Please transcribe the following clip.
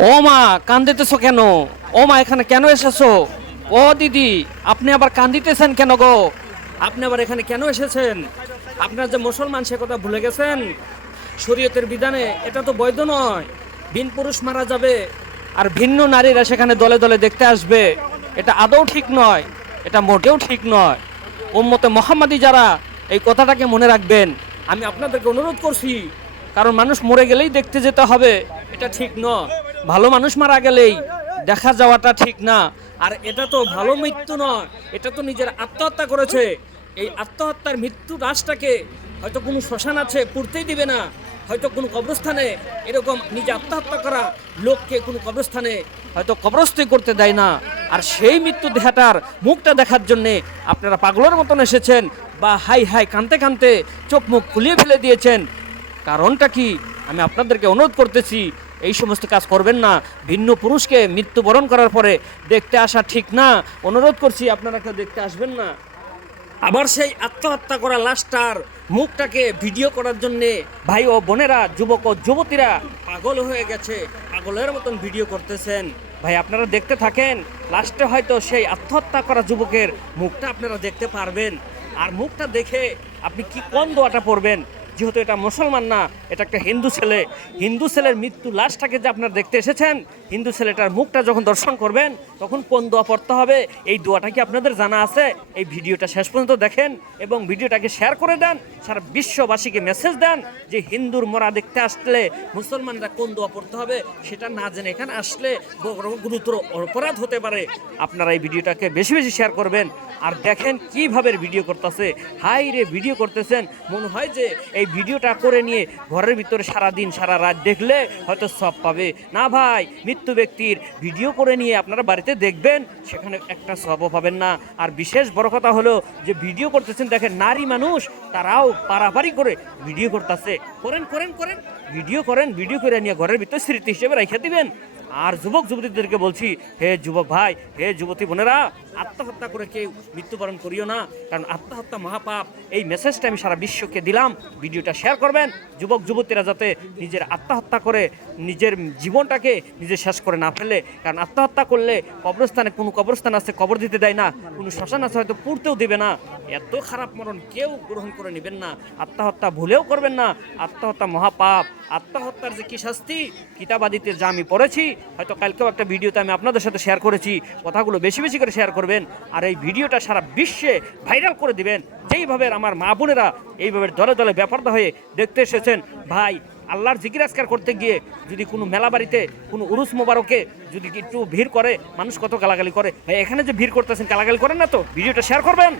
ও মা, কান্দিতেছো কেন? ও মা, এখানে কেন এসেছ? ও দিদি, আপনি আবার কান্দিতেছেন কেন গো? আপনি আবার এখানে কেন এসেছেন? আপনার যে মুসলমান, সে কথা ভুলে গেছেন? শরীয়তের বিধানে এটা তো বৈধ নয়। ভিন পুরুষ মারা যাবে, আর ভিন্ন নারীরা সেখানে দলে দলে দেখতে আসবে। এটা আদৌ ঠিক নয়, এটা মোটেও ঠিক নয়। উম্মতে মোহাম্মদী যারা, এই কথাটাকে মনে রাখবেন। আমি আপনাদেরকে অনুরোধ করছি, কারণ মানুষ মরে গেলেই দেখতে যেতে হবে, এটা ঠিক নয়। ভালো মানুষ মারা গেলেই দেখা যাওয়াটা ঠিক না। আর এটা তো ভালো মৃত্যু নয়, এটা তো নিজের আত্মহত্যা করেছে। এই আত্মহত্যার মৃত্যু লাশটাকে হয়তো কোনো শ্মশান আছে পুড়তেই দিবে না, হয়তো কোনো কবরস্থানে এরকম নিজে আত্মহত্যা করা লোককে কোনো কবরস্থানে হয়তো কবরস্থই করতে দেয় না। আর সেই মৃত্যু দেহাটার মুখটা দেখার জন্যে আপনারা পাগলের মতন এসেছেন বা হাই হাই কানতে কানতে চোখ মুখ খুলিয়ে ফেলে দিয়েছেন। কারণটা কি? আমি আপনাদেরকে অনুরোধ করতেছি এই সমস্ত কাজ করবেন না। ভিন্ন পুরুষকে মৃত্যুবরণ করার পরে দেখতে আসা ঠিক না। অনুরোধ করছি, আপনারা কেউ দেখতে আসবেন না। আবার সেই আত্মহত্যা করা লাশটার মুখটাকে ভিডিও করার জন্যে ভাই ও বোনেরা, যুবক ও যুবতীরা পাগল হয়ে গেছে। পাগলের মতন ভিডিও করতেছেন। ভাই, আপনারা দেখতে থাকেন লাস্টে হয়তো সেই আত্মহত্যা করা যুবকের মুখটা আপনারা দেখতে পারবেন। আর মুখটা দেখে আপনি কি কোন দোয়াটা পড়বেন? যেহেতু এটা মুসলমান না, এটা একটা হিন্দু ছেলে। হিন্দু ছেলের মৃত্যু লাশটাকে যে আপনারা দেখতে এসেছেন, হিন্দু ছেলেটার মুখটা যখন দর্শন করবেন, তখন কোন দোয়া পড়তে হবে? এই দোয়াটা কি আপনাদের জানা আছে? এই ভিডিওটা শেষ পর্যন্ত দেখেন এবং ভিডিওটাকে শেয়ার করে দেন, সারা বিশ্ববাসীকে মেসেজ দেন যে হিন্দুর মরা দেখতে আসলে মুসলমানরা কোন দোয়া পড়তে হবে সেটা না জেনে এখানে আসলে গুরুতর অপরাধ হতে পারে। আপনারা এই ভিডিওটাকে বেশি বেশি শেয়ার করবেন। আর দেখেন কীভাবে ভিডিও করতেছে। হাই রে, ভিডিও করতেছেন। মনে হয় যে এই ভিডিওটা করে নিয়ে ঘরের ভিতরে সারা দিন সারা রাত দেখলে হয়তো সব পাবে। না ভাই, মৃত্যু ব্যক্তির ভিডিও করে নিয়ে আপনারা বাড়িতে দেখবেন, সেখানে একটা সবও পাবেন না। আর বিশেষ বড় কথা হলো যে ভিডিও করতেছেন, দেখেন নারী মানুষ, তারাও পারাপারি করে ভিডিও করতেছে। করেন করেন করেন, ভিডিও করেন, ভিডিও করে নিয়ে ঘরের ভিতরে স্মৃতি হিসেবে রেখে দিবেন। আর যুবক যুবতীদেরকে বলছি, হে যুবক ভাই, হে যুবতী বোনেরা আত্মহত্যা করে কেউ মৃত্যুবরণ করিও না, কারণ আত্মহত্যা মহাপাপ। এই মেসেজটা আমি সারা বিশ্বকে দিলাম। ভিডিওটা শেয়ার করবেন। যুবক, যুবতীরা যাতে নিজের আত্মহত্যা করে, নিজের জীবনটাকে নিজে শেষ করে না ফেলে। কারণ আত্মহত্যা করলে কবরস্থানে, কোনো কবরস্থান আছে, কবর দিতে দেয় না, কোনো শ্মশান আছে হয়তো পুড়তেও দেবে না। এত খারাপ মরণ কেউ গ্রহণ করে নেবেন না। আত্মহত্যা ভুলেও করবেন না। আত্মহত্যা মহাপাপ। আত্মহত্যার যে কি শাস্তি কিতাবাদিতে যা আমি পড়েছি, হয়তো কালকেও একটা ভিডিওতে আমি আপনাদের সাথে শেয়ার করেছি। কথাগুলো বেশি বেশি করে শেয়ার করবেন আর এই ভিডিওটা সারা বিশ্বে ভাইরাল করে দিবেন। যেইভাবে আমার মা বোনেরা এইভাবে দলে দলে ব্যাপারটা হয়ে দেখতে এসেছেন, ভাই আল্লাহর আজকার করতে গিয়ে যদি কোনো মেলা বাড়িতে কোনো উরুস মোবারকে যদি একটু ভিড় করে, মানুষ কত গালাগালি করে। ভাই, এখানে যে ভিড় করতেছেন, গালাগালি করেন না তো? ভিডিওটা শেয়ার করবেন?